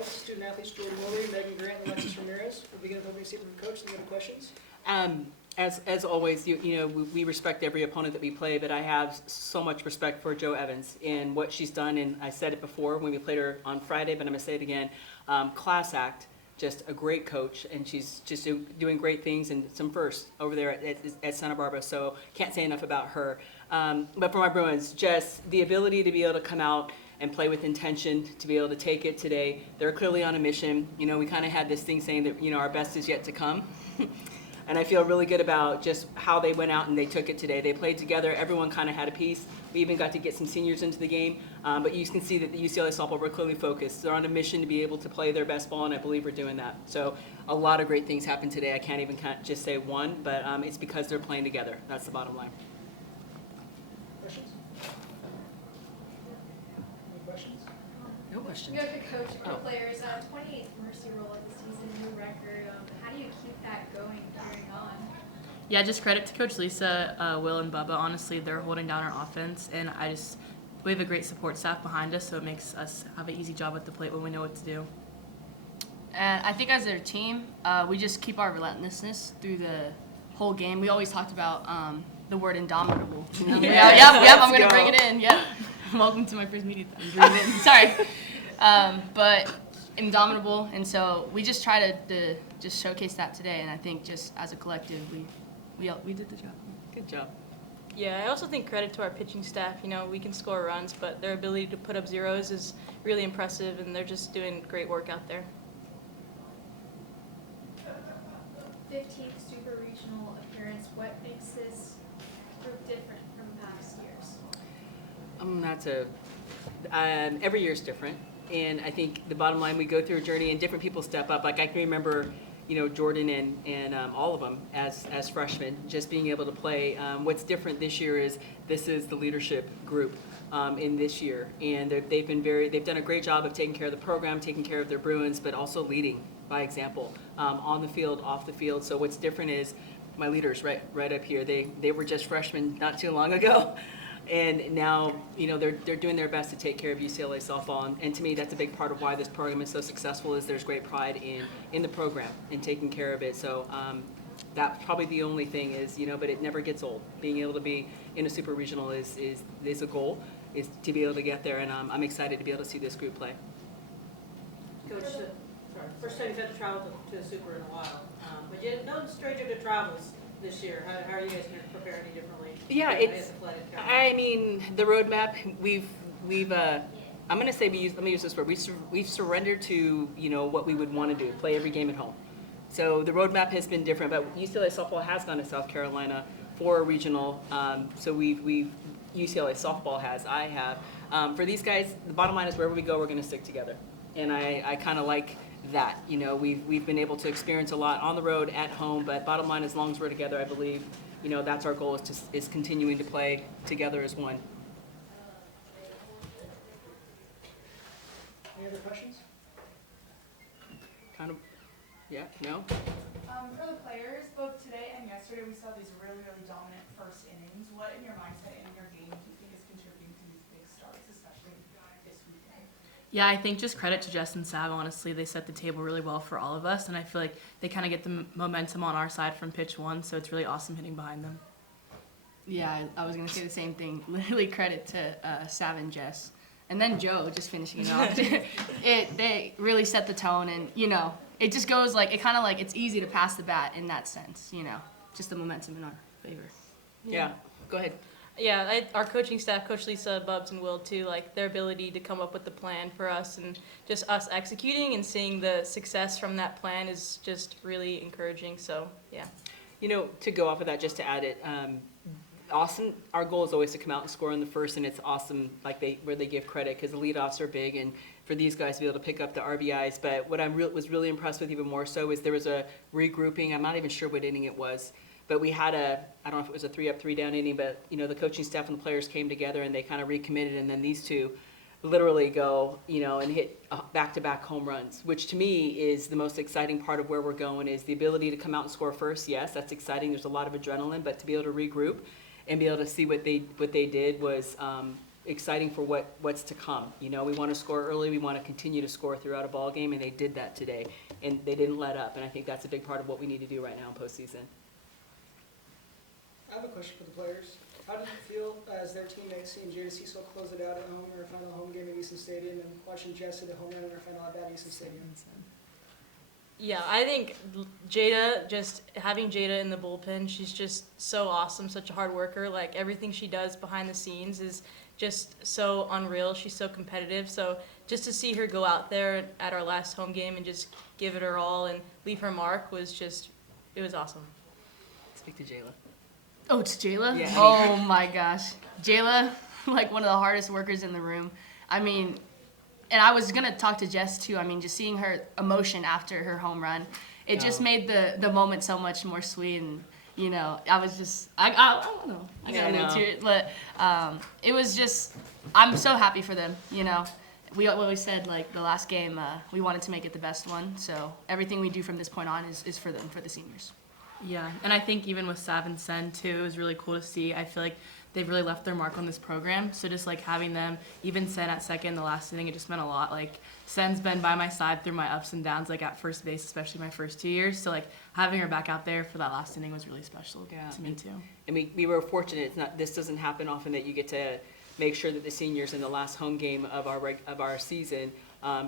guys. Student athletes Jordan Woolery, Megan Grant, and Alexis Ramirez. We'll begin with opening statement from coach. Any other questions? As always, we respect every opponent that we play, but I have so much respect for Jo Evans and what she's done. And I said it before when we played her on Friday, but I'm going to say it again. Class act, just a great coach, and she's just doing great things and some firsts over there at Santa Barbara. So can't say enough about her. But for my Bruins, just the ability to be able to come out and play with intention, to be able to take it today. They're clearly on a mission. We kind of had this thing saying that, our best is yet to come. And I feel really good about just how they went out and they took it today. They played together. Everyone kind of had a piece. We even got to get some seniors into the game. But you can see that the UCLA softball, we're clearly focused. They're on a mission to be able to play their best ball, and I believe we're doing that. So a lot of great things happened today. I can't even just say one, but it's because they're playing together. That's the bottom line. Questions? Any questions? No questions. You have the coach and the players. 28th mercy roll of the season, new record. How do you keep that going, carrying on? Yeah, just credit to Coach Lisa, Will, and Bubba. Honestly, they're holding down our offense, and we have a great support staff behind us, so it makes us have an easy job at the plate when we know what to do. And I think as a team, we just keep our relentlessness through the whole game. We always talked about the word indomitable. Yep, I'm going to bring it in. Yep. Welcome to my first media time. Sorry. But indomitable, and so we just try to just showcase that today, and I think just as a collective, we did the job. Good job. Yeah, I also think credit to our pitching staff. We can score runs, but their ability to put up zeros is really impressive, and they're just doing great work out there. 15th Super Regional appearance. What makes this group different from past years? Every year is different. And I think the bottom line, we go through a journey and different people step up. Like I can remember, Jordan and all of them as freshmen, just being able to play. What's different this year is this is the leadership group in this year. And they've done a great job of taking care of the program, taking care of their Bruins, but also leading by example on the field, off the field. So what's different is my leaders right up here. They were just freshmen not too long ago. And now, they're doing their best to take care of UCLA softball. And to me, that's a big part of why this program is so successful is there's great pride in the program and taking care of it. So that's probably the only thing is, but it never gets old. Being able to be in a super regional is a goal, is to be able to get there. And I'm excited to be able to see this group play. Coach, first time you've had to travel to the super in a while. But you're no stranger to travels this year. How are you guys going to prepare any differently? Yeah, the roadmap, we've I'm going to say let me use this word. We've surrendered to, what we would want to do, play every game at home. So the roadmap has been different, but UCLA softball has gone to South Carolina for a regional. So UCLA softball has, I have. For these guys, the bottom line is wherever we go, we're going to stick together. And I kind of like that. We've been able to experience a lot on the road, at home, but bottom line, as long as we're together, I believe, that's our goal is continuing to play together as one. Any other questions? Kind of, yeah, no? For the players, both today and yesterday, we saw these really, really dominant first innings. What in your mindset and in your game do you think is contributing to these big starts, especially this weekend? Yeah, I think just credit to Jess and Sav. Honestly, they set the table really well for all of us, and I feel like they kind of get the momentum on our side from pitch one, so it's really awesome hitting behind them. Yeah, I was going to say the same thing. Literally credit to Sav and Jess. And then Joe just finishing it off. They really set the tone, and, it just goes it's easy to pass the bat in that sense, just the momentum in our favor. Yeah, go ahead. Yeah, our coaching staff, Coach Lisa, Bubs, and Will, too, their ability to come up with the plan for us and just us executing and seeing the success from that plan is just really encouraging. So, yeah. To go off of that, just to add it, awesome. Our goal is always to come out and score in the first, and it's awesome where they give credit because the leadoffs are big, and for these guys to be able to pick up the RBIs. But what I was really impressed with even more so is there was a regrouping. I'm not even sure what inning it was. But we had I don't know if it was a 3-up, 3-down inning, but, the coaching staff and the players came together and they kind of recommitted, and then these two literally go, and hit back-to-back home runs, which to me is the most exciting part of where we're going is the ability to come out and score first. Yes, that's exciting. There's a lot of adrenaline, but to be able to regroup and be able to see what they did was exciting for what's to come. You know, we want to score early, we want to continue to score throughout a ball game, and they did that today. And they didn't let up, and I think that's a big part of what we need to do right now in postseason. I have a question for the players. How did it feel as their teammates seeing Jada Cecil close it out at home in her final home game at Easton Stadium and watching Jess hit a home run in her final at bat Easton Stadium? Yeah, I think Jada, just having Jada in the bullpen, she's just so awesome, such a hard worker. Like, everything she does behind the scenes is just so unreal. She's so competitive. So just to see her go out there at our last home game and just give it her all and leave her mark was just, it was awesome. Speak to Jayla. Oh, it's Jayla? Yeah. Oh my gosh. Jayla, like one of the hardest workers in the room. I mean, and I was going to talk to Jess too. I mean, just seeing her emotion after her home run, it just made the moment so much more sweet. And, you know, I was just, I don't know. I got a little tear. But it was just, I'm so happy for them, you know. We always said, like, the last game, we wanted to make it the best one. So everything we do from this point on is for them, for the seniors. Yeah, and I think even with Sav and Sen too, it was really cool to see. I feel like they've really left their mark on this program. So just like having them, even Sen at second, the last inning, it just meant a lot. Like, Sen's been by my side through my ups and downs, like at first base, especially my first 2 years. So like having her back out there for that last inning was really special to me too. And we were fortunate. This doesn't happen often that you get to make sure that the seniors in the last home game of our season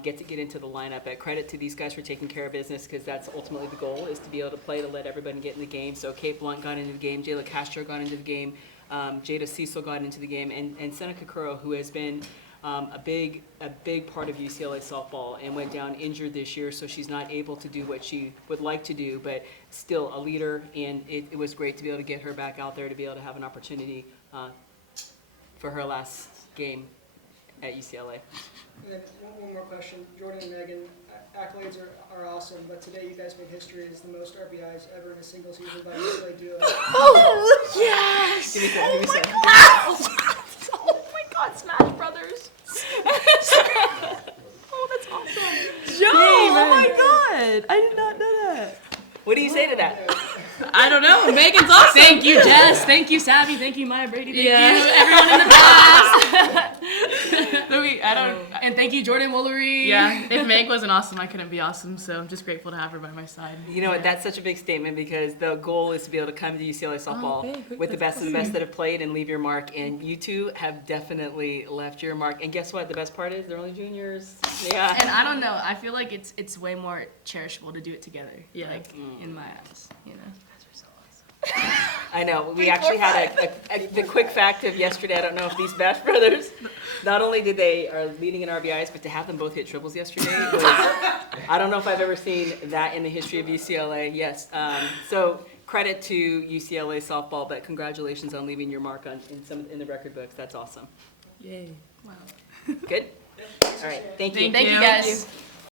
get into the lineup. Credit to these guys for taking care of business, because that's ultimately the goal, is to be able to play, to let everybody get in the game. So Kate Blunt got into the game, Jayla Castro got into the game, Jada Cecil got into the game, and Seneca Curro, who has been a big part of UCLA softball and went down injured this year, so she's not able to do what she would like to do, but still a leader, and it was great to be able to get her back out there, to be able to have an opportunity for her last game at UCLA. And then one more question. Jordan and Megan, accolades are awesome, but today you guys made history as the most RBIs ever in a single season by a UCLA duo. Oh, yes! Give me some. Oh my God, Smash Brothers! Oh, that's awesome. Joe, oh my God! I did not know that. What do you say to that? I don't know. Megan's awesome. Thank you, Jess. Thank you, Savvy. Thank you, Maya Brady. Thank you, everyone in the class. And thank you, Jordan Woolery. Yeah, if Meg wasn't awesome, I couldn't be awesome. So I'm just grateful to have her by my side. You know what? That's such a big statement, because the goal is to be able to come to UCLA softball with the best of the best that have played and leave your mark. And you two have definitely left your mark. And guess what? The best part is they're only juniors. Yeah. And I don't know. I feel like it's way more cherishable to do it together. Yeah. Like, in my eyes, you know. I know. We actually had the quick fact of yesterday. I don't know if these Bash brothers, not only did they are leading in RBIs, but to have them both hit triples yesterday was, I don't know if I've ever seen that in the history of UCLA. Yes. So credit to UCLA softball, but congratulations on leaving your mark in the record books. That's awesome. Yay. Wow. Good? All right. Thank you. Thank you, guys.